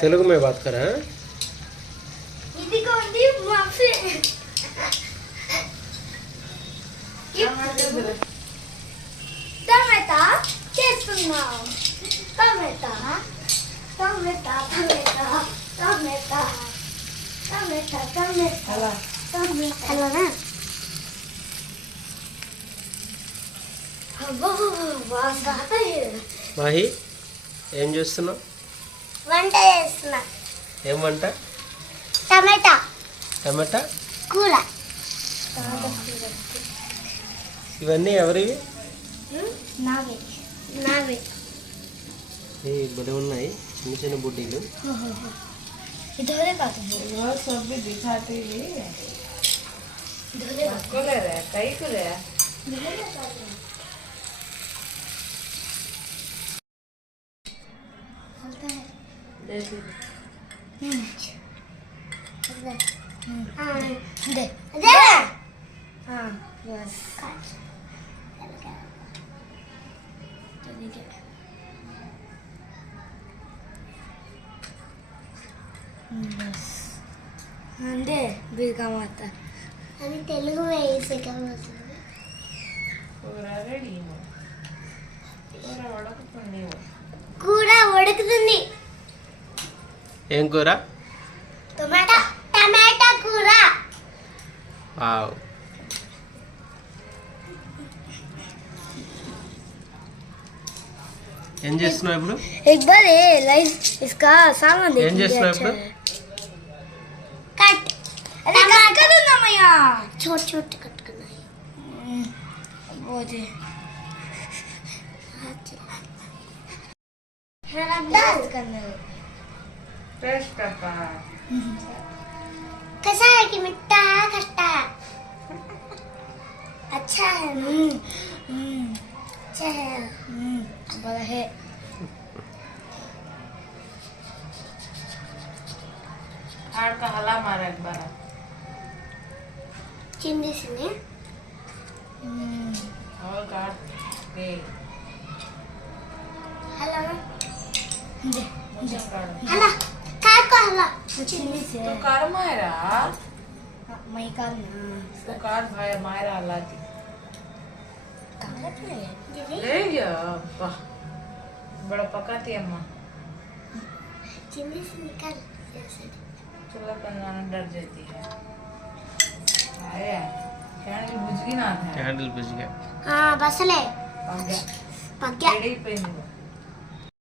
तेलुगु में बात कर टमाटा చేస్తున్నాం టమాటా టమాటా టమాటా టమాటా టమాటా టమాటా టమాటా మాహి ఏం చేస్తున్నావు? వంట చేస్తున్నా. ఏం వంట? టమాటా టమాటా కూర. ఇవన్నీ ఎవరివి? నావే నావే. బడే ఉన్నాయి చిన్న చిన్న బుడ్డీలు. ఇదోరే కాదు सब्जी दिखाती है ఇదోరే को ले रहे कई को ले दे दे हाँ बस बस అంటే బిల్గా మాత అని తెలుగు వేసి पूरा रेडी हो पूरा उड़कతుంది కూర ఉడుకుతుంది. ఏం కూర? టమాటా టమాటా కూర. వావ్. ఏం చేస్తున్నావు ఇప్పుడు? एक बार ये लाइव इसका सामान देखिए. ఏం చేస్తున్నావు ఇప్పుడు? कट अरे कट कर ना मैया छोट छोट कट करना है वो दे डाल करना है. फ्रेश पापा कैसा है कि मिठा खट्टा अच्छा है. अच्छा है. बड़ा है. हाड़ का हला मारा एक बार चिंदी से ने और काट के हला दे मुझे काट हला काट को हला चिंदी से तो कार मायरा मैं करना तो कार भाई मायरा हला थी कागज ले ले गया वाह बड़ा पकाती है अम्मा चिंदी से निकाल ऐसे चूल्हा पर जाना डर जाती है आया कैंडल बुझ गई ना था క్యాండిల్ బుజ్జిగా. हाँ बस ले पक गया पक गया. रेडी पे नहीं